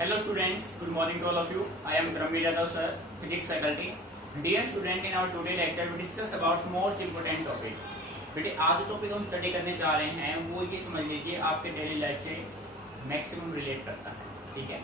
Hello students, good morning to all of you. I am Dharamveer Yadav sir, physics faculty. Dear student, in our today lecture we discuss about most important topic. बेटे आज जो topic हम study करने जा रहे हैं वो ये समझ लीजिए आपके डेली लाइफ से मैक्सिमम रिलेट करता है। ठीक है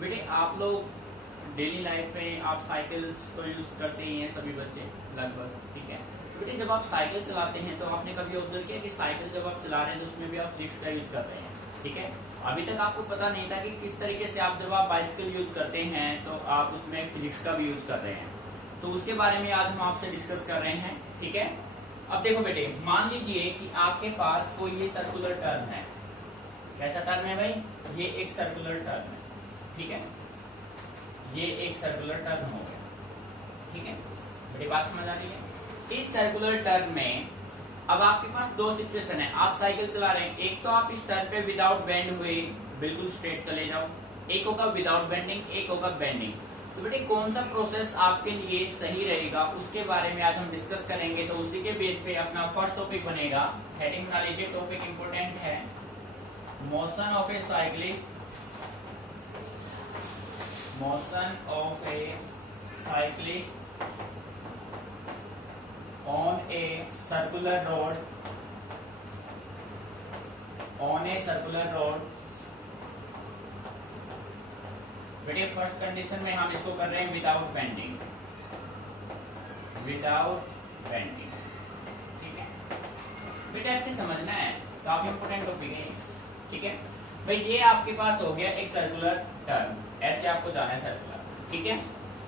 बेटे, आप लोग डेली लाइफ में आप साइकिल्स को यूज करते ही हैं सभी बच्चे लगभग। ठीक है बेटे, जब आप साइकिल चलाते हैं तो आपने कभी ऑब्जर्व किया कि साइकिल जब आप चला रहे हैं तो उसमें भी आप फिजिक्स का यूज कर रहे हैं। ठीक है, अभी तक आपको पता नहीं था कि किस तरीके से आप जब आप बाइसिकल यूज करते हैं तो आप उसमें फिजिक्स का भी यूज कर रहे हैं। तो उसके बारे में आज हम आपसे डिस्कस कर रहे हैं। ठीक है, अब देखो बेटे, मान लीजिए कि आपके पास कोई ये सर्कुलर टर्न है। कैसा टर्न है भाई? ये एक सर्कुलर टर्न है। ठीक है, ये एक सर्कुलर टर्न हो गया। ठीक है बेटे, बात समझ आ रही है? इस सर्कुलर टर्न में अब आपके पास दो सिचुएशन है। आप साइकिल चला रहे हैं, एक तो आप इस टर्न पे विदाउट बेंड हुए बिल्कुल स्ट्रेट चले जाओ, एक होगा विदाउट बेंडिंग, एक होगा बेंडिंग। तो बेटे कौन सा प्रोसेस आपके लिए सही रहेगा उसके बारे में आज हम डिस्कस करेंगे। तो उसी के बेस पे अपना फर्स्ट टॉपिक बनेगा। हेडिंग बना लीजिए, टॉपिक इंपोर्टेंट है, motion of a cyclist, motion of a cyclist on a circular road, on a circular road। बेटे फर्स्ट कंडीशन में हम इसको कर रहे हैं विदाउट बेंडिंग, विदाउट बेंडिंग। ठीक है बेटे, अच्छे समझना है, काफी इंपोर्टेंट टॉपिक है। ठीक है भाई, ये आपके पास हो गया एक सर्कुलर टर्न, ऐसे आपको जाना है सर्कुलर। ठीक है,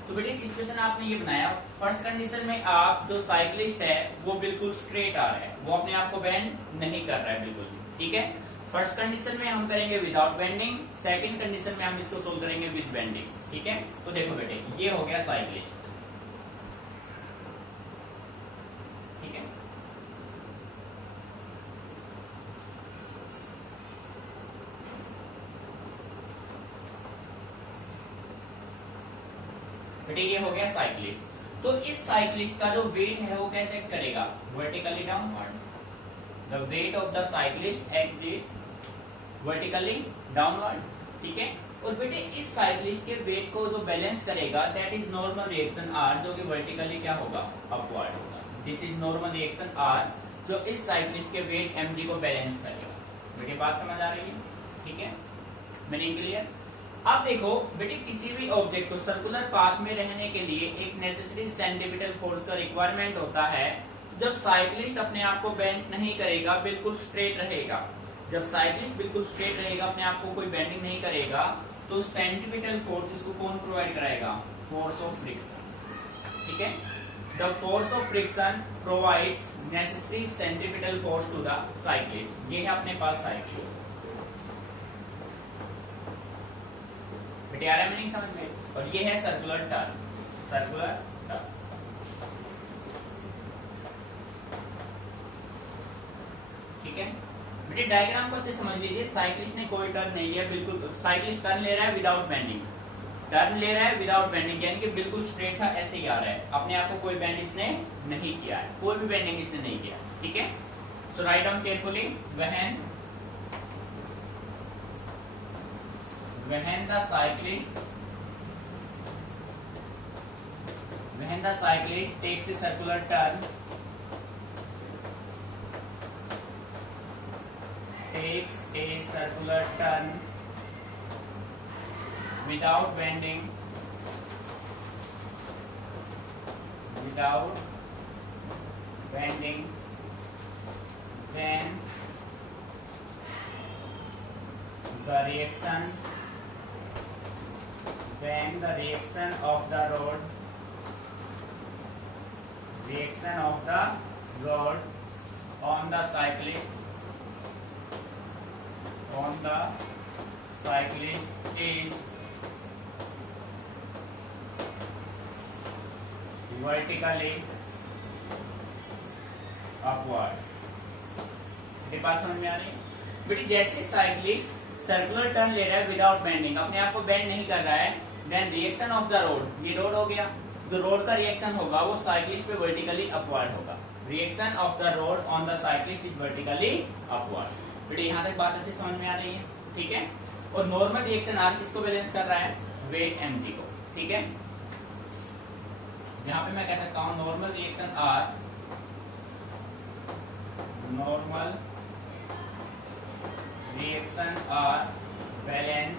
तो बेटे सिचुएशन आपने ये बनाया। फर्स्ट कंडीशन में आप जो साइकिलिस्ट है वो बिल्कुल स्ट्रेट आ रहा है, वो अपने आप को बेंड नहीं कर रहा है बिल्कुल। ठीक है, फर्स्ट कंडीशन में हम करेंगे विदाउट बेंडिंग, सेकंड कंडीशन में हम इसको सोल्व करेंगे विद बेंडिंग। ठीक है, तो देखो बेटे, ये हो गया साइकिलिस्ट। ठीक है, बेटे ये हो गया साइकिलिस्ट। तो इस साइकिलिस्ट का जो वेट है वो कैसे करेगा? Vertically downward. The wait of the cyclist act vertically downward. ठीक है, और बेटे इस साइकिलिस्ट के वेट को जो बैलेंस करेगा that is normal reaction R, जो कि वर्टिकली क्या होगा? अपवर्ड होगा। This is normal reaction R, जो इस साइकिलिस्ट के वेट एमजी को बैलेंस करेगा। बेटे बात समझ आ रही है? ठीक है, मीनिंग क्लियर? अब देखो बेटे, किसी भी ऑब्जेक्ट को सर्कुलर पाथ में रहने के लिए एक नेसेसरी सेंट्रीपिटल फोर्स का रिक्वायरमेंट होता है। जब साइकिलिस्ट अपने आप को बेंड नहीं करेगा, बिल्कुल स्ट्रेट रहेगा, जब साइकिलिस्ट बिल्कुल स्ट्रेट रहेगा, अपने आप को कोई बेंडिंग नहीं करेगा, तो सेंट्रीपिटल फोर्स इसको कौन प्रोवाइड कराएगा? Force of friction. ठीक है, the force of friction provides necessary centripetal force to the cyclist. ये है अपने पास साइकिलिस्ट। मीनिंग समझ में? और ये है सर्कुलर टर्न, सर्कुलर टर्न। ठीक है बेटे, डायग्राम को अच्छे समझ लीजिए। साइकिलिस्ट ने कोई टर्न नहीं लिया, बिल्कुल साइकिलिस्ट टर्न ले रहा है विदाउट बेंडिंग, टर्न ले रहा है विदाउट बेंडिंग, यानी कि बिल्कुल स्ट्रेट था, ऐसे ही आ रहा है, अपने आप को कोई बेंड इसने नहीं किया है, कोई भी बेंडिंग इसने नहीं किया। ठीक है, so write down carefully, when the cyclist takes a circular turn, without bending, then the reaction of the rod on the cyclist is vertically upward। ये बात समझ में आ रही है बेटी? जैसे साइक्लिस्ट सर्कुलर टर्न ले रहा है विदाउट बेंडिंग, अपने आप को बेंड नहीं कर रहा है, then reaction of the road, ये रोड हो गया, जो रोड का रिएक्शन होगा वो साइक्लिस्ट पे वर्टिकली अपवर्ड होगा। Reaction of the road on the cyclist is vertically upward. बेटे यहाँ तक बात अच्छी समझ में आ रही है? ठीक है, और नॉर्मल रिएक्शन आर किसको बैलेंस कर रहा है, वेट mg को, ठीक है। यहां पे मैं कह सकता हूं normal reaction R, normal reaction R balance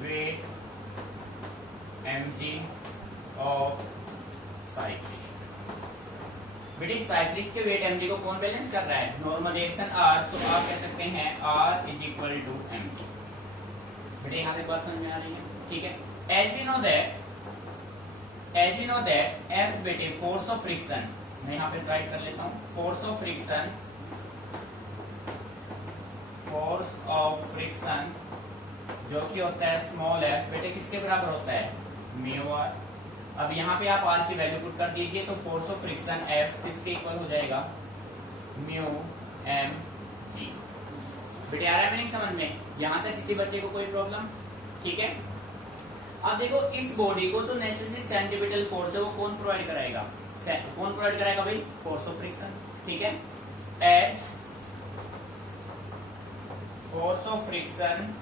weight mg of cyclist. बेटे साइक्लिस्ट के वेट mg को कौन बैलेंस कर रहा है, नॉर्मल रिएक्शन r, तो आप कह सकते हैं r is equal to mg। बेटे यहाँ पे बात समझ में आ रही है, ठीक है। As we know that F बेटे फोर्स ऑफ फ्रिक्शन, मैं यहाँ पे राइट कर लेता हूँ, फोर्स ऑफ फ्रिक्शन जो कि होता है स्मॉल f, बेटे किसके बराबर होता है, म्यू आर। अब यहाँ पे आप r की वैल्यू पुट कर दीजिए, तो फोर्स ऑफ फ्रिक्शन F किसके इक्वल हो जाएगा, म्यू एम जी। बेटे आ रहा है मीनिंग समझ में, यहाँ तक किसी बच्चे को कोई प्रॉब्लम, ठीक है। अब देखो इस बॉडी को तो नेसेसरी सेंट्रीपिटल फोर्स है वो कौन प्रोवाइड कराएगा, कौन प्रोवाइड कराएगा भाई, फोर्स ऑफ फ्रिक्शन, ठीक है। As force of friction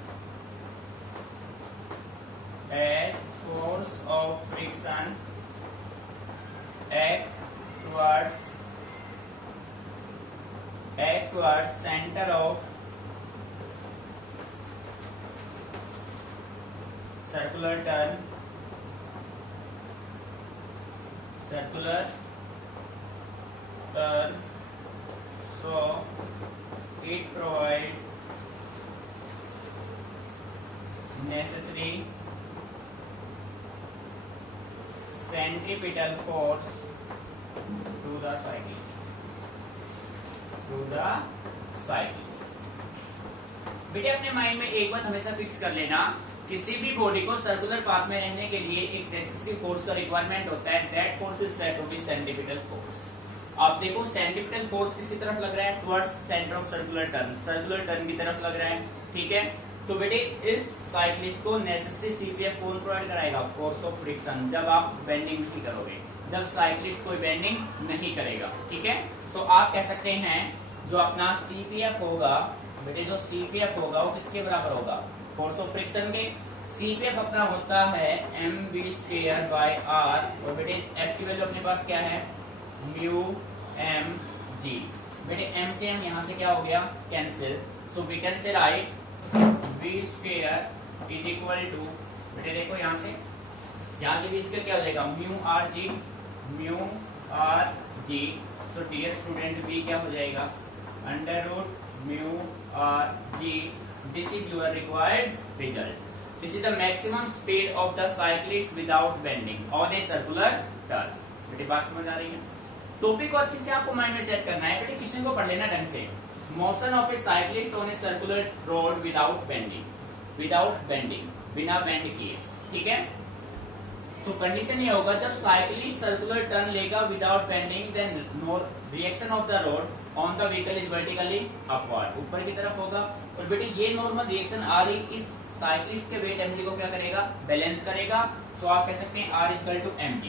act towards center of circular turn, so it provides necessary centripetal force to the cyclist, बेटे अपने माइंड में एक बात हमेशा फिक्स कर लेना, किसी भी बॉडी को सर्कुलर पाथ में रहने के लिए एक नेसेसरी फोर्स का रिक्वायरमेंट होता है, that force is said to be centripetal force. आप देखो सेंट्रीपिटल फोर्स किसकी तरफ लग रहा है, towards centre of circular turn की तरफ लग रहा है, ठीक है। तो बेटे इस साइक्लिस्ट को नेसेसरी सीपीएफ कौन प्रोवाइड कराएगा, फोर्स ऑफ फ्रिक्शन, जब आप बेंडिंग नहीं करोगे, जब साइक्लिस्ट कोई बेंडिंग नहीं करेगा, ठीक है। सो आप कह सकते हैं जो अपना सीपीएफ होगा, बेटे जो सीपीएफ होगा वो किसके बराबर होगा, फोर्स ऑफ फ्रिक्शन के। सीपीएफ अपना होता है mv स्क्वायर बाय r, और बेटे f की वैल्यू अपने पास क्या है, म्यू एम जी। बेटे m से m यहाँ से क्या हो गया, cancel, so we can say write v square is equal to, बेटे देखो यहाँ से v स्क्वायर क्या हो जाएगा, mu R g. So dear student v क्या हो जाएगा, under root mu R g. This is your required result. This is the maximum speed of the cyclist without bending on a circular turn. बेटे बात समझ आ रही है, topic को अच्छे से आपको माइंड में सेट करना है, बेटे क्वेश्चन को पढ़ लेना ढंग से। Motion of a cyclist on a circular road without bending, बिना बेंड किए, ठीक है। सो कंडीशन ये होगा जब साइक्लिस्ट सर्कुलर टर्न लेगा without bending, then reaction of the road on the vehicle is vertically upward, ऊपर की तरफ होगा। और बेटे ये नॉर्मल रिएक्शन आ रही इस साइक्लिस्ट के वेट mg को क्या करेगा, बैलेंस करेगा। सो आप कह सकते हैं r equal to mg।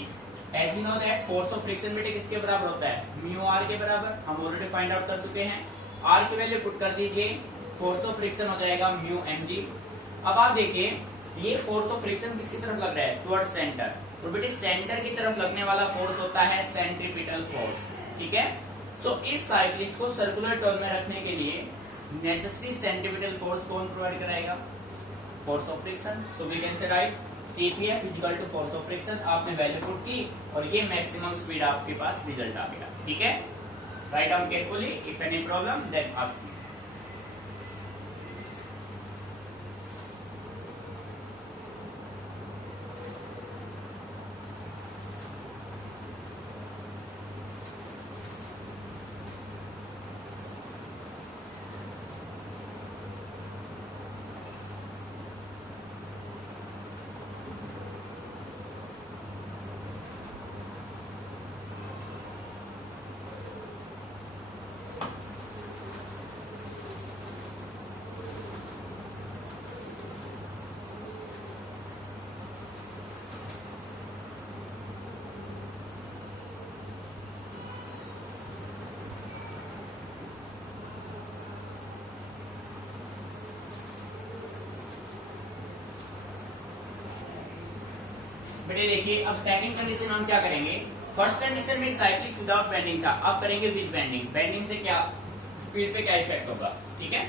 As we know that force of friction बेटे किसके बराबर होता है, म्यू आर के बराबर, हम ऑलरेडी फाइंड आउट कर चुके हैं। r की वैल्यू पुट कर दीजिए, फोर्स ऑफ फ्रिक्शन हो जाएगा म्यू mg। अब आप देखिए ये फोर्स ऑफ फ्रिक्शन किसकी तरफ लग रहा है, टुवर्ड सेंटर, तो बेटे सेंटर की तरफ लगने वाला फोर्स होता है सेंट्रीपिटल फोर्स, ठीक है। सो इस साइक्लिस्ट को सर्कुलर टर्न में रखने के लिए नेसेसरी सेंट्रीपिटल फोर्स कौन प्रोवाइड कराएगा, force of friction. So we can say right CPF equal to force of friction, आपने वैल्यू पुट की और ये मैक्सिमम स्पीड आपके पास रिजल्ट आ गया, ठीक है। Write down carefully, if any problem then ask me. बेटे देखिए अब सेकंड कंडीशन हम क्या करेंगे, फर्स्ट कंडीशन में साइक्लिस्ट विदाउट बेंडिंग था, अब करेंगे विद बेंडिंग। बेंडिंग से क्या स्पीड पे क्या इफेक्ट होगा, ठीक है।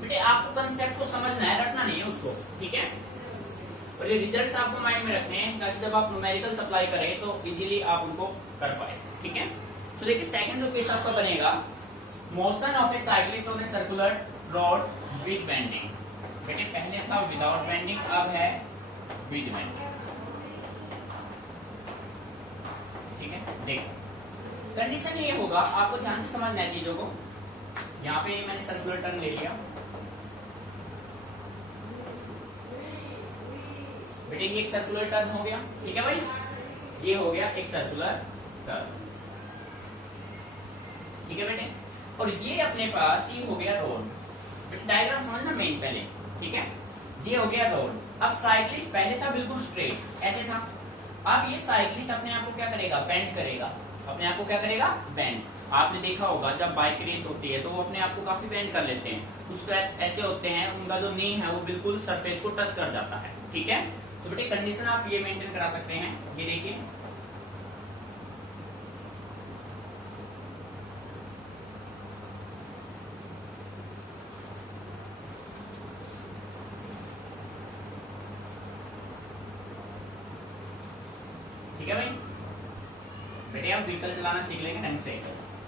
बेटे आपको कंसेप्ट को समझना है, रटना नहीं है उसको, ठीक है। और ये रिजल्ट आपको माइंड में रखने हैं ताकि जब आप न्यूमेरिकल सप्लाई करें तो इजीली आप उनको कर पाए, ठीक है। तो देखिए सेकंड जो केस आपका बनेगा, motion of a cyclist on a circular rod with bending. बेटे पहले था विदाउट बेंडिंग, अब है विद बेंडिंग, ठीक है। देखो कंडीशन ये होगा, आपको ध्यान से समझना है चीजों को। यहाँ पे मैंने सर्कुलर टर्न ले लिया, बेटे ये एक सर्कुलर टर्न हो गया, ठीक है भाई, ये हो गया एक सर्कुलर टर्न, ठीक है बेटे। और ये अपने पास ये हो गया रोड। डायग्राम समझना मेन पहले, ठीक है। ये हो गया रोड। अब साइक्लिस्ट पहले था बिल्कुल स्ट्रेट, ऐसे था। अब ये साइक्लिस्ट अपने आप को क्या करेगा, बेंड करेगा। अपने आप को क्या करेगा, बेंड। आपने देखा होगा जब बाइक रेस होती है तो वो अपने आप को काफी बेंड कर लेते हैं। उसका ऐसे होते हैं, उनका जो नी है वो बिल्कुल सरफेस को टच कर जाता है, ठीक है। तो बेटे कंडीशन आप ये मेंटेन करा सकते हैं, ये देखिए ठीक है भाई। बेटे आप व्हीकल चलाना सीख लेंगे ढंग से,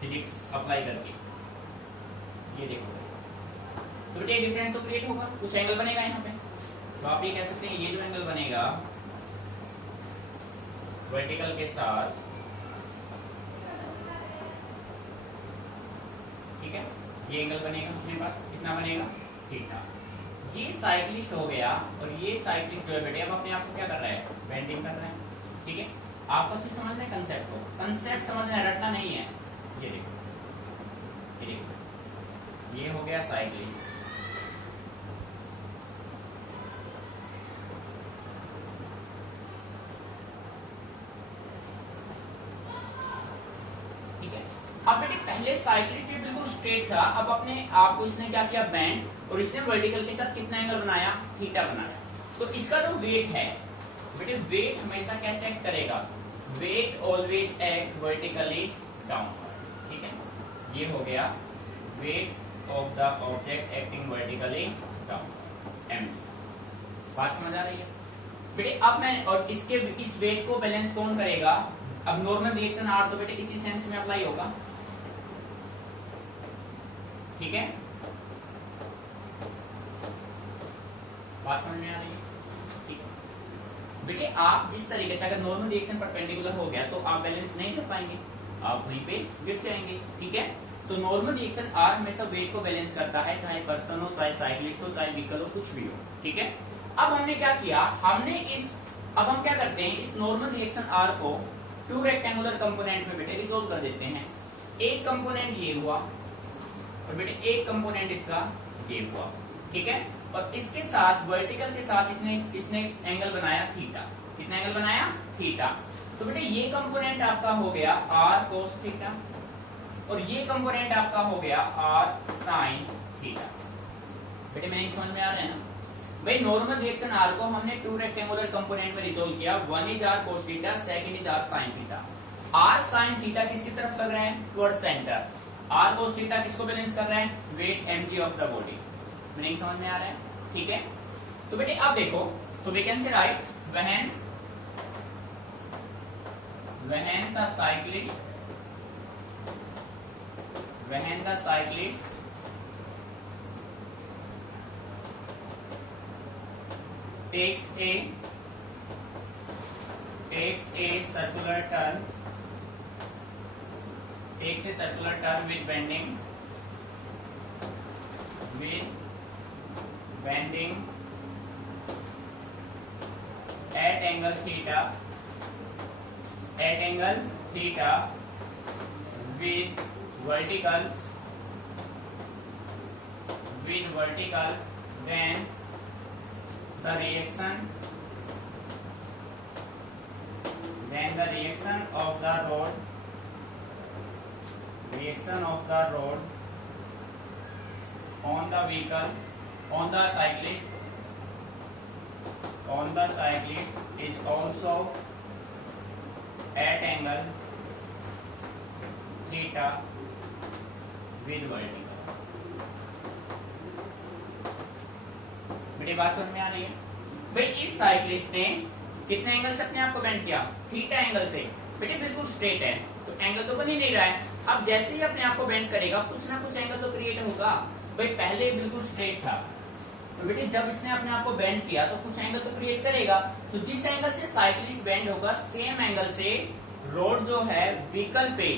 फिजिक्स अप्लाई करके। ये देखो तो बेटे डिफरेंस तो क्रिएट होगा, कुछ एंगल बनेगा यहाँ पे। तो आप ये कह सकते हैं ये जो एंगल बनेगा वर्टिकल के साथ, ठीक है, ये एंगल बनेगा अपने पास, कितना बनेगा, थीटा। ये साइक्लिस्ट हो गया और ये साइक्लिस्ट जो है बेटे अब अपने आप को क्या कर रहा है, बेंडिंग कर रहा है, ठीक है। आपको अच्छी समझना है कंसेप्ट को, कंसेप्ट समझना है, रटना नहीं है। ये देखो ये देखो, ये हो गया साइक्लिस्ट, अब बेटे पहले साइक्लिस्ट बिल्कुल स्ट्रेट था, अब अपने आप को इसने क्या किया, बैंड, और इसने वर्टिकल के साथ कितना एंगल बनाया, थीटा बनाया। तो इसका जो वेट है बेटे, वेट हमेशा कैसे एक्ट करेगा, weight always act vertically downward, ठीक है। ये हो गया weight of the object acting vertically downward, m. बात समझ आ रही है बेटे। अब मैं और इसके इस वेट को बैलेंस कौन करेगा, अब नॉर्मल रिएक्शन आर तो बेटे इसी सेंस में अप्लाई होगा, ठीक है। बात समझ में आ रही है, ठीक है बेटे। आप जिस तरीके से अगर नॉर्मल रिएक्शन परपेंडिकुलर हो गया तो आप बैलेंस नहीं कर पाएंगे, आप वहीं पे गिर जाएंगे, ठीक है। तो नॉर्मल रिएक्शन आर हमेशा वेट को बैलेंस करता है, चाहे पर्सन हो, चाहे साइक्लिस्ट हो, चाहे व्हीकल हो, कुछ भी हो, ठीक है। अब हमने क्या किया, अब हम क्या करते हैं, इस नॉर्मल रिएक्शन आर को टू रेक्टेंगुलर कंपोनेंट में बेटे रिजोल्व कर देते हैं। एक कंपोनेंट ये हुआ और बेटे एक कंपोनेंट इसका ये हुआ, ठीक है। और इसके साथ वर्टिकल के साथ इसने एंगल बनाया थीटा। कितना एंगल बनाया, थीटा। तो बेटे ये कंपोनेंट आपका हो गया आर कोस थीटा और ये कंपोनेंट आपका हो गया आर साइन थीटा। बेटे मेरे समझ में आ रहा है ना भाई। नॉर्मल रिएक्शन आर को हमने टू रेक्टेंगुलर कंपोनेंट में रिजोल्व किया, one is R cos theta, second is R sine theta. R sine theta किसकी तरफ लग रहे हैं, toward centre. R cos theta किसको बैलेंस कर रहे हैं, weight mg of the body. Meaning समझ में आ रहा है, ठीक है। तो बेटे अब देखो, तो we can say right when the cyclist takes a circular turn with bending at angle theta with vertical, then the reaction of the rod on the vehicle, on the cyclist is also at angle theta with vertical। मेरी बात समझ में आ रही है भाई? इस cyclist ने कितने एंगल से अपने आप को बेंड किया? थीटा एंगल से। बेटे बिल्कुल स्ट्रेट है तो एंगल तो बन ही नहीं रहा है। अब जैसे ही अपने आप को बेंड करेगा कुछ ना कुछ एंगल तो क्रिएट होगा। भाई पहले बिल्कुल स्ट्रेट था तो बेटे जब इसने अपने आप को बेंड किया तो कुछ एंगल तो क्रिएट करेगा। तो जिस एंगल से साइक्लिस्ट बेंड होगा सेम एंगल से रोड जो है व्हीकल पे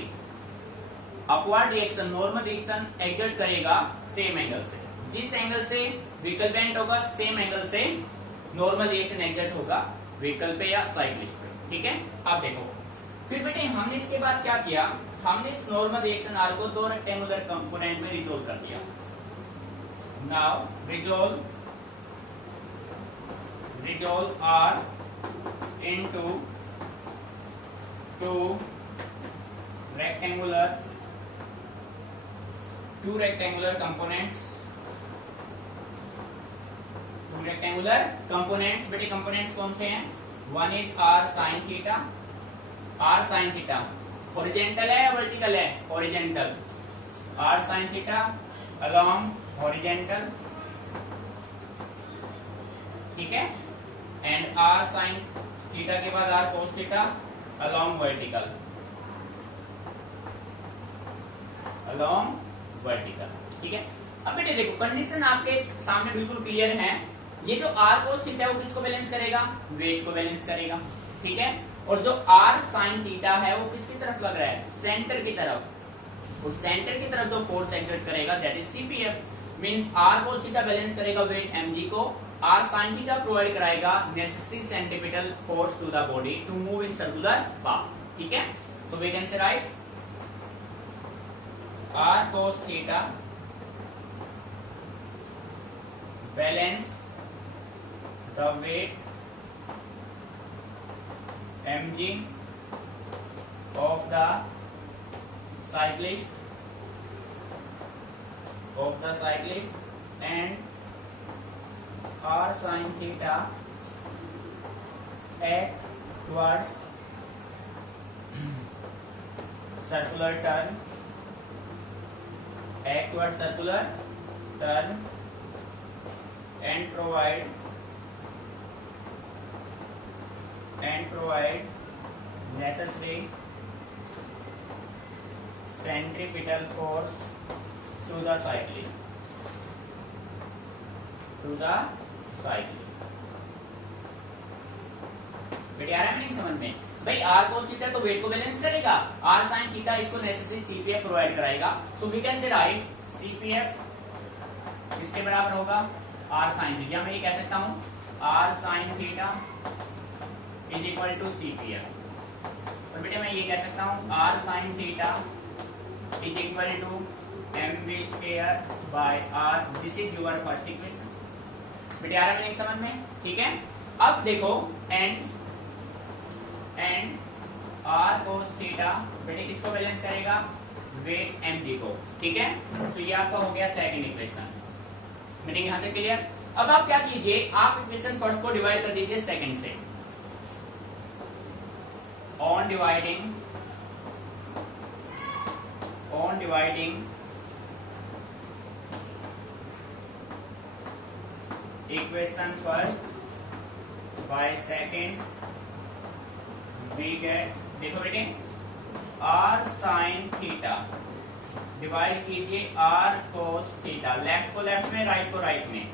upward reaction, normal reaction exert करेगा सेम एंगल से। जिस एंगल से व्हीकल बेंड होगा सेम एंगल से नॉर्मल रिएक्शन एक्सर्ट होगा व्हीकल पे या साइक्लिस्ट पे। ठीक है, अब देखो फिर बेटे हमने इसके बाद क्या किया? हमने इस नॉर्मल रिएक्शन आर को दो रेक्टेंगुलर कंपोनेंट में रिजोल्व कर दिया। Now resolve R into two rectangular components। बेटे कंपोनेंट्स कौन से हैं? One is R sin theta. Horizontal है या वर्टिकल है? Horizontal. R sin theta along horizontal, ठीक है। एंड R sin थीटा के बाद R cos theta along vertical, ठीक है। अब बेटे देखो कंडीशन आपके सामने बिल्कुल क्लियर है। ये जो R cos थीटा है वो किसको बैलेंस करेगा? वेट को बैलेंस करेगा, ठीक है। और जो R sin थीटा है वो किसकी तरफ लग रहा है? सेंटर की तरफ। और सेंटर की तरफ जो फोर्स एक्सर्ट करेगा that is CPF। Means R cos theta balance करेगा वेट mg को, R sin थीटा प्रोवाइड कराएगा necessary centripetal force to the body to move in circular path, ठीक है। So we can say right R cos theta balance the weight mg of the cyclist and R sin theta act towards circular turn and provide necessary centripetal force to the cyclist। बेटे आ रहा है meaning समझ में? भाई R cos theta तो weight को balance करेगा, R sin थीटा इसको नेसेसरी CPF प्रोवाइड कराएगा। So we can say right CPF किसके बराबर होगा? R sin theta. मैं ये कह सकता हूं R sin theta is equal to CPF। और बेटे मैं ये कह सकता हूं R sin theta is equal to mv square by R। This is your first equation. बेटे आ रहा है समझ में? ठीक है। अब देखो एंड R cos थीटा बेटे किसको बैलेंस करेगा? वेट mg को, ठीक है। तो ये आपका हो गया सेकंड इक्वेशन। मीनिंग यहां तक क्लियर? अब आप क्या कीजिए, आप इक्वेशन फर्स्ट को डिवाइड कर दीजिए सेकंड से। on dividing equation first by second we get, देखो बेटे R sin थीटा डिवाइड कीजिए R cos थीटा, लेफ्ट को लेफ्ट में राइट को राइट में,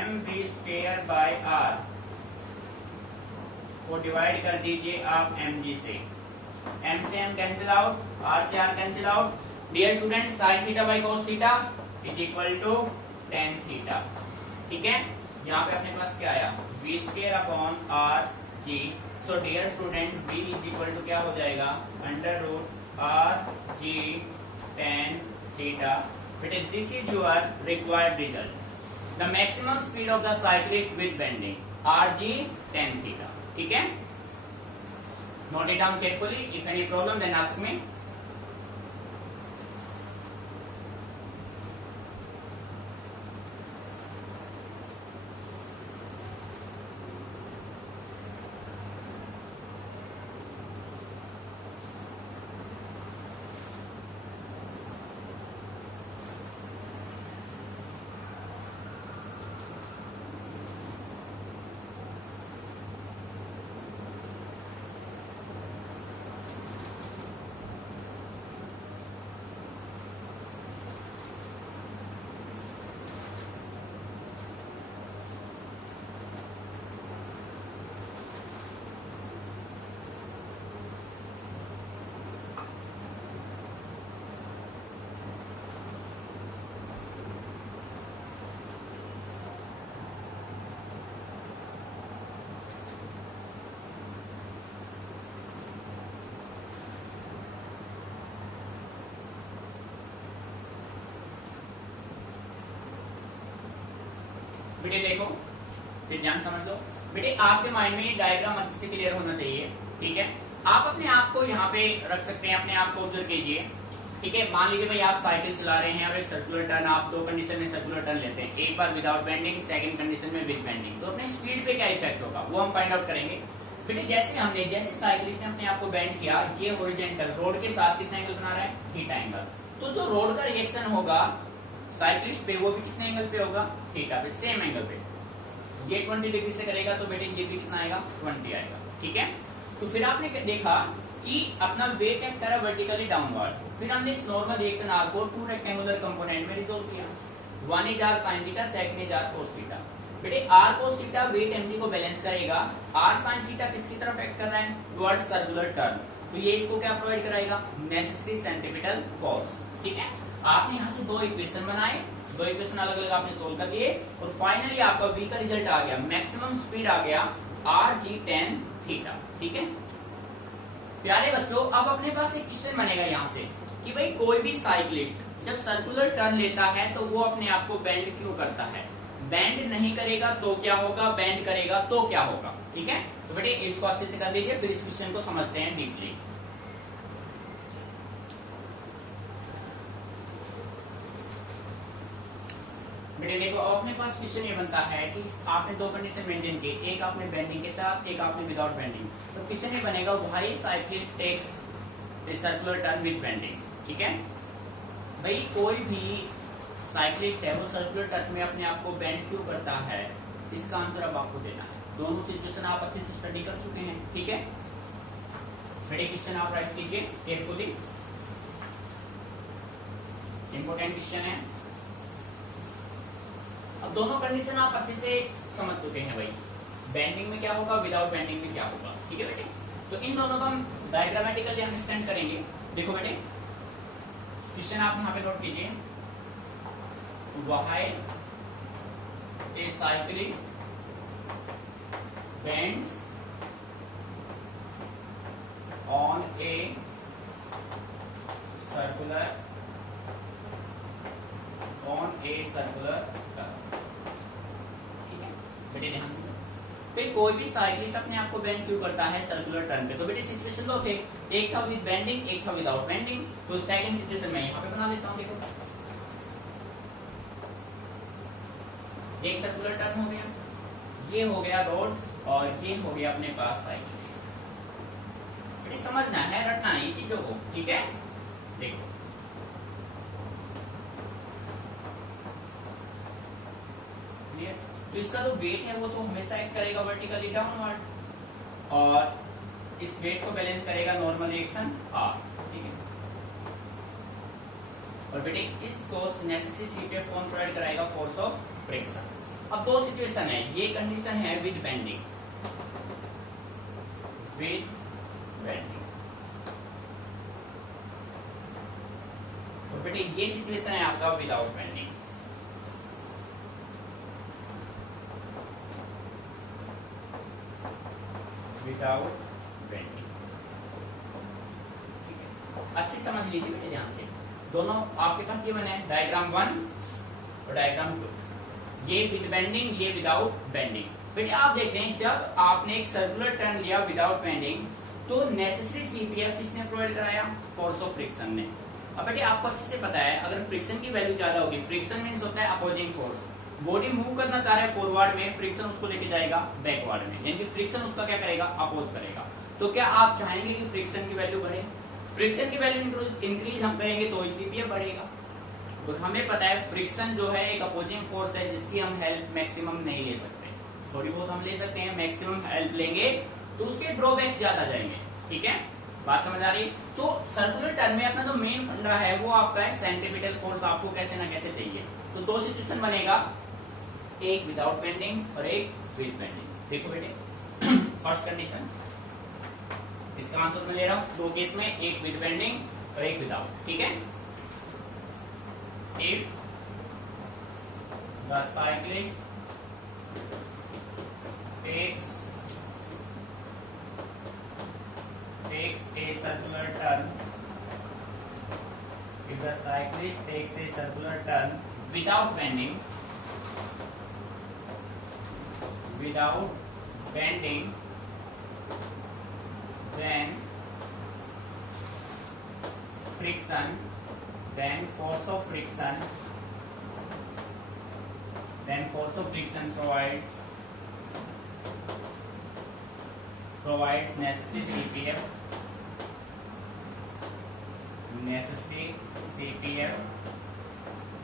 mv स्क्वायर बाय R को डिवाइड कर दीजिए आप mg से। m से m कैंसिल आउट, r से r cancel out. Dear student sin theta by cos theta is equal to tan theta, ठीक है। यहाँ पे अपने पास क्या आया? v square upon r g। So dear student v is equal to क्या हो जाएगा? Under root r g tan theta. बेटे this is your required result. The maximum speed of the cyclist with bending r g tan theta, ठीक है। Note it down carefully. If any problem then ask me. बेटे देखो, फिर ध्यान समझ लो बेटे, आपके माइंड में ये डायग्राम अच्छे से क्लियर होना चाहिए, ठीक है। आप अपने आप को यहाँ पे रख सकते हैं, अपने आप को ऑब्जर्व कीजिए, ठीक है। मान लीजिए भाई आप साइकिल चला रहे हैं और एक सर्कुलर टर्न, आप दो कंडीशन में सर्कुलर टर्न लेते हैं, एक बार विदाउट बेंडिंग, सेकंड कंडीशन में विद बेंडिंग, तो अपने स्पीड पे क्या इफेक्ट होगा वो हम फाइंड आउट करेंगे। बेटे जैसे साइकिलिस्ट ने अपने आप को बेंड किया, ये हॉरिजॉन्टल रोड के साथ कितना एंगल बना रहा है, थीटा एंगल, तो जो रोड का रिएक्शन होगा साइकिलिस्ट पे वो भी कितने एंगल पे होगा, थीटा पे, सेम एंगल पे। ये 20 डिग्री से करेगा तो बेटे ये भी कितना आएगा, 20 आएगा, ठीक है। तो फिर आपने देखा कि अपना वेट एक्ट करा वर्टिकली डाउनवर्ड, फिर हमने इस नॉर्मल रिएक्शन आर को टू रेक्टेंगुलर कंपोनेंट में रिजोल्व किया, one is R sine theta, second is R cos theta. बेटे R cos theta weight MG को बैलेंस करेगा, आर साइन थीटा किसकी तरफ एक्ट कर रहा है, टुवर्ड्स सर्कुलर टर्न, तो ये इसको क्या प्रोवाइड कराएगा, नेसेसरी सेंट्रीपिटल फोर्स, ठीक है। आपने यहाँ से दो इक्वेशन बनाए, दो इक्वेशन अलग अलग आपने सोल्व कर लिए और फाइनली आपका वी का रिजल्ट आ गया, मैक्सिमम स्पीड आ गया आर जी टेन थीटा, ठीक है। प्यारे बच्चों, अब अपने पास एक क्वेश्चन बनेगा यहाँ से कि भाई कोई भी साइकिलिस्ट जब सर्कुलर टर्न लेता है तो वो अपने आप को बेंड क्यों करता है, बेंड नहीं करेगा तो क्या होगा, बेंड करेगा तो क्या होगा, ठीक है। तो बेटे इसको अच्छे से कर दीजिए, फिर इस क्वेश्चन को समझते हैं डीपली। बेटे देखो, अपने पास क्वेश्चन ये बनता है कि आपने दो कंडीशन मेंटेन की, एक आपने बेंडिंग के साथ, एक आपने विदाउट बेंडिंग, तो क्वेश्चन ये बनेगा why cyclist takes a circular turn with bending, ठीक है। भाई कोई भी साइक्लिस्ट है वो सर्कुलर टर्न में अपने आप को बेंड क्यों करता है, इसका आंसर अब आपको देना है। दोनों सिचुएशन आप अच्छे से स्टडी कर चुके हैं, ठीक है। बेटे क्वेश्चन आप राइट कीजिए केयरफुली, इंपॉर्टेंट क्वेश्चन है। अब दोनों कंडीशन आप अच्छे से समझ चुके हैं भाई, बेंडिंग में क्या होगा, विदाउट बेंडिंग में क्या होगा, ठीक है बेटे। तो इन दोनों को हम डायग्रामेटिकली अंडरस्टैंड करेंगे। देखो बेटे क्वेश्चन आप यहाँ पे नोट कीजिए, why a cyclist bends on a circular बेटे ध्यान से, कोई भी साइक्लिस्ट अपने आप को बेंड क्यों करता है सर्कुलर टर्न पे, तो बेटे सिचुएशन दो थे, एक था विद बेंडिंग, एक था विदाउट बेंडिंग। तो सेकंड सिचुएशन मैं यहाँ पे बना देता हूँ, देखो एक सर्कुलर टर्न हो गया, ये हो गया रोड और ये हो गया अपने पास साइक्लिस्ट। बेटे समझना है, रटना नहीं चीजों को, ठीक है। देखो तो इसका जो वेट है वो तो हमेशा एक्ट करेगा वर्टिकली डाउनवर्ड, और इस वेट को बैलेंस करेगा नॉर्मल रिएक्शन आर, ठीक है। और बेटे इसको नेसेसरी सीपीएफ कौन प्रोवाइड कराएगा, फोर्स ऑफ फ्रिक्शन। अब दो सिचुएशन है, ये कंडीशन है विद बेंडिंग, और बेटे ये सिचुएशन है आपका विदाउट बेंडिंग। विदाउट बेंडिंग, ठीक है। अच्छे समझ लीजिए बेटे ध्यान से, दोनों आपके पास ये बने हैं डायग्राम 1 और डायग्राम 2, ये विद बेंडिंग, ये विदाउट बेंडिंग। बेटे आप देख रहे हैं जब आपने एक सर्कुलर टर्न लिया विदाउट बेंडिंग तो नेसेसरी सीपीएफ किसने प्रोवाइड कराया, फोर्स ऑफ फ्रिक्शन ने। अब बेटे आपको अच्छे से पता है अगर फ्रिक्शन की वैल्यू ज्यादा होगी, फ्रिक्शन मींस होता है अपोजिंग फोर्स, बॉडी मूव करना चाह रहा है फॉरवर्ड में, फ्रिक्शन उसको लेके जाएगा बैकवर्ड में, यानी कि फ्रिक्शन उसका क्या करेगा, अपोज करेगा। तो क्या आप चाहेंगे कि फ्रिक्शन की वैल्यू बढ़े, फ्रिक्शन की वैल्यू इंक्रीज हम करेंगे तो सीपीएफ बढ़ेगा। तो हमें पता है फ्रिक्शन जो है एक अपोजिंग फोर्स है जिसकी हम हेल्प मैक्सिमम नहीं ले सकते, थोड़ी बहुत हम ले सकते हैं, मैक्सिमम हेल्प लेंगे तो उसके ड्रॉबैक्स ज्यादा जाएंगे, ठीक है। बात समझ आ रही है। तो सर्कुलर टर्न में अपना जो मेन फंडा है वो आपका है सेंट्रीपिटल फोर्स, आपको कैसे ना कैसे चाहिए। तो दो सिचुएशन बनेगा, एक विदाउट बेंडिंग और एक विद बेंडिंग। देखो बेटे फर्स्ट कंडीशन, इसका आंसर मैं ले रहा हूं दो केस में, एक विद बेंडिंग और एक विदाउट, ठीक है। If the cyclist takes a circular turn, if the cyclist takes a circular turn without bending, without bending, then friction, then force of friction provides necessary CPF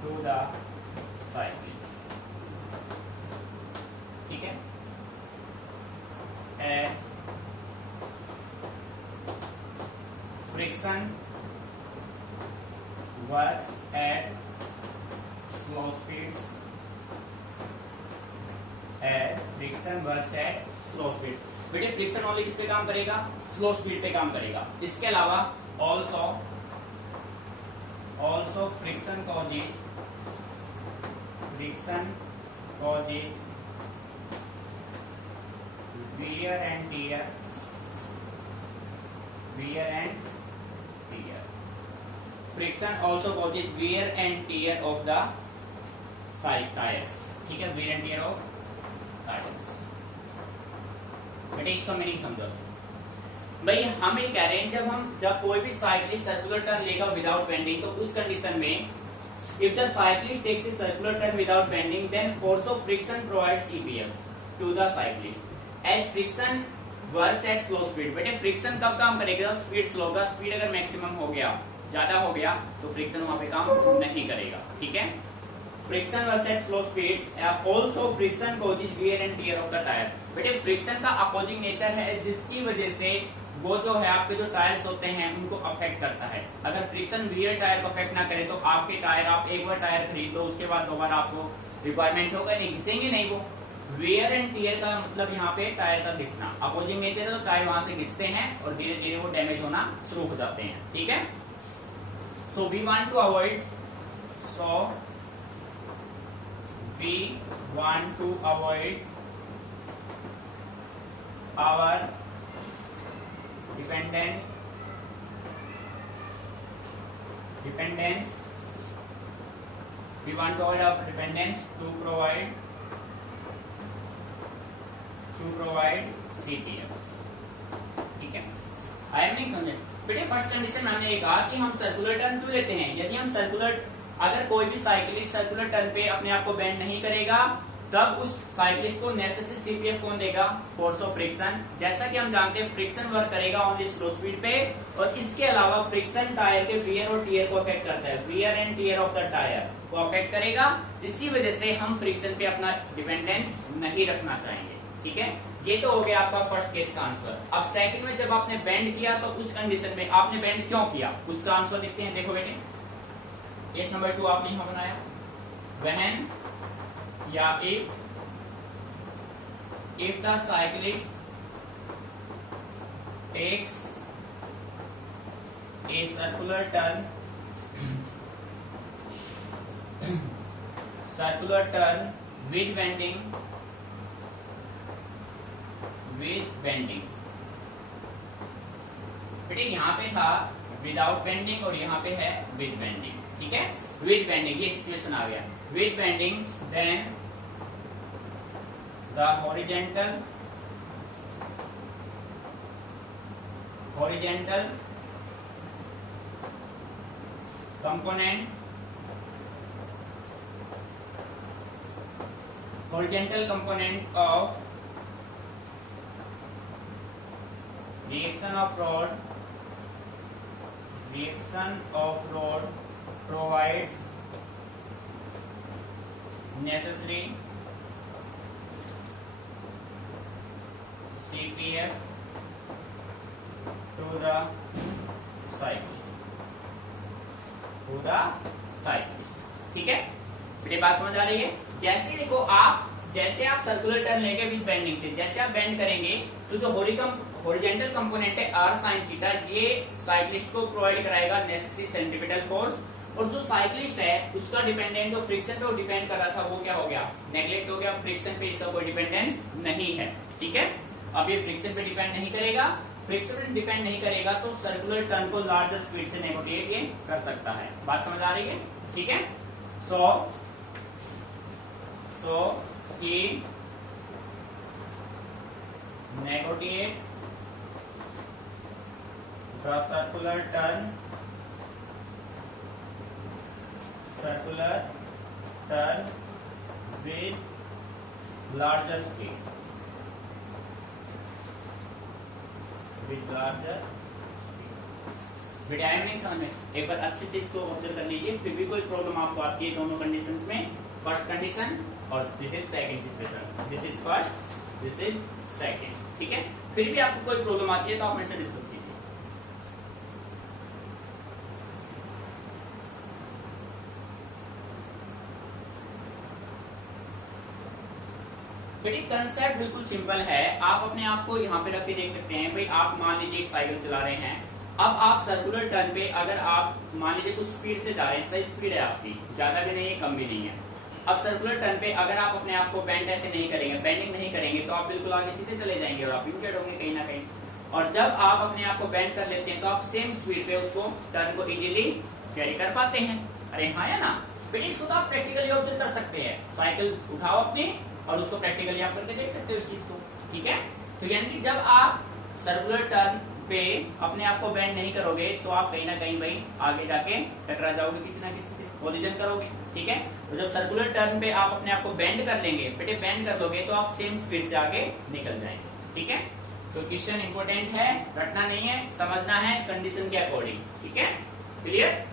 to the cyclist. ठीक है, as friction works at slow speeds, बेटे friction only किस पे काम करेगा? Slow speed पे काम करेगा। इसके अलावा also friction causes wear and tear friction also causes wear and tear of the tires। ठीक है, wear and tear of tires। बेटे इसका मीनिंग समझो भाई। हम ये कह रहे हैं जब कोई भी साइक्लिस्ट सर्कुलर टर्न लेगा विदाउट बेंडिंग, तो उस कंडीशन में if the cyclist takes a circular turn without bending then force of friction provide CPF to the cyclist as friction works at slow speed. बेटे फ्रिक्शन कब काम करेगा? Speed slow का speed अगर maximum हो गया, ज्यादा हो गया, तो फ्रिक्शन वहां पे काम नहीं करेगा। ठीक है, friction works at slow speeds also friction causes wear and tear of the tyre. बेटे फ्रिक्शन का अपोजिंग नेचर है, जिसकी वजह से वो जो है आपके जो टायर्स होते हैं उनको अफेक्ट करता है। अगर फ्रिक्शन वियर टायर को अफेक्ट ना करे तो आपके टायर, आप एक बार टायर खरीद दो, उसके बाद दोबारा आपको रिक्वायरमेंट होगा नहीं, घिसेंगे नहीं वो। वियर एंड टियर का मतलब यहाँ पे टायर का घिसना, अपोजिंग नेचर है तो टायर वहां से घिसते हैं और धीरे धीरे वो डैमेज होना शुरू हो जाते हैं। ठीक है, so we want to avoid our dependence we want to avoid our dependence to provide CPF। ठीक है, आया नहीं समझे? बेटे फर्स्ट कंडीशन हमने ये कहा कि हम सर्कुलर टर्न क्यों लेते हैं। यदि हम अगर कोई भी साइकिलिस्ट सर्कुलर टर्न पे अपने आप को बेंड नहीं करेगा, तब उस साइक्लिस्ट को नेसेसरी CPF कौन देगा? Force of friction. जैसा कि हम जानते हैं फ्रिक्शन वर्क करेगा ओनली स्लो स्पीड पे, और इसके अलावा फ्रिक्शन टायर के वियर और टियर को अफेक्ट करता है। Wear and tear of the tyre को अफेक्ट करेगा, इसी वजह से हम फ्रिक्शन पे अपना डिपेंडेंस नहीं रखना चाहेंगे। ठीक है, ये तो हो गया आपका फर्स्ट केस का आंसर। अब सेकंड में जब आपने बेंड किया, तो उस कंडीशन में आपने बेंड क्यों किया, उसका आंसर देखते हैं। देखो बेटे, केस नंबर 2 आपने यहां बनाया, व्हेन या if the cyclist takes a circular turn with bending बेटे यहाँ पे था विदाउट बेंडिंग और यहाँ पे है विद बेंडिंग। ठीक है, विद बेंडिंग ये सिचुएशन आ गया। With bending then the horizontal component of reaction of rod provides necessary CPF to the cyclist। ठीक है बेटे, बात समझ आ रही है? जैसे देखो जैसे आप सर्कुलर टर्न लेंगे विद बेंडिंग से, जैसे आप बेंड करेंगे तो जो हॉरिजॉन्टल कंपोनेंट है R sin थीटा, ये साइक्लिस्ट को प्रोवाइड कराएगा नेसेसरी सेंट्रीपिटल फोर्स, और जो साइक्लिस्ट है उसका डिपेंडेंट जो फ्रिक्शन पे डिपेंड कर रहा था वो क्या हो गया? नेग्लेक्ट हो गया। फ्रिक्शन पे इसका कोई डिपेंडेंस नहीं है। ठीक है, अब ये फ्रिक्शन पे डिपेंड नहीं करेगा। फ्रिक्शन पे डिपेंड नहीं करेगा तो सर्कुलर टर्न को लार्जर स्पीड से नेगोशिएट ये कर सकता है। बात समझ आ रही है? ठीक है, सो negotiate the circular turn with larger speed. बेटा आया नहीं समझ में? एक बार अच्छे से इसको ऑब्जर्व कर लीजिए, फिर भी कोई प्रॉब्लम आपको आती है दोनों कंडीशंस में, फर्स्ट कंडीशन और this is second situation, this is first, this is second, ठीक है? फिर भी आपको कोई प्रॉब्लम आती है तो आप मेरे से डिस्कस कीजिए। बेटी कंसेप्ट बिल्कुल सिंपल है, आप अपने आप को यहाँ पे रख के देख सकते हैं। भाई आप मान लीजिए एक साइकिल चला रहे हैं, अब आप सर्कुलर टर्न पे अगर आप मान लीजिए कुछ स्पीड से जा रहे हैं, सही स्पीड है आपकी, ज्यादा भी नहीं है कम भी नहीं है। अब सर्कुलर टर्न पे अगर आप अपने आप को बेंड ऐसे नहीं करेंगे, बेंडिंग नहीं करेंगे, तो आप बिल्कुल आगे सीधे चले जाएंगे और आप इंजर्ड होंगे कहीं ना कहीं। और जब आप अपने आप को बेंड कर लेते हैं तो आप सेम स्पीड पे उसको टर्न को इजीली कैरी कर पाते हैं। अरे हाँ या ना बेटी, इसको तो आप प्रैक्टिकली ऑब्जर्व कर सकते हैं। साइकिल उठाओ अपनी और उसको प्रैक्टिकली आप करके देख सकते हो इस चीज को, ठीक है? तो यानी कि जब आप सर्कुलर टर्न पे अपने आप को बेंड नहीं करोगे तो आप कहीं ना कहीं भाई आगे जाके टकरा जाओगे किसी ना किसी से, कोलिजन करोगे, ठीक है? तो जब सर्कुलर टर्न पे आप अपने आप को बेंड कर लेंगे, बेटे बेंड कर लोगे तो आप सेम स्पीड से आगे निकल जाएंगे, ठीक है? तो क्वेश्चन इंपॉर्टेंट है, रटना नहीं है, समझना है कंडीशन के अकॉर्डिंग, ठीक है? क्लियर?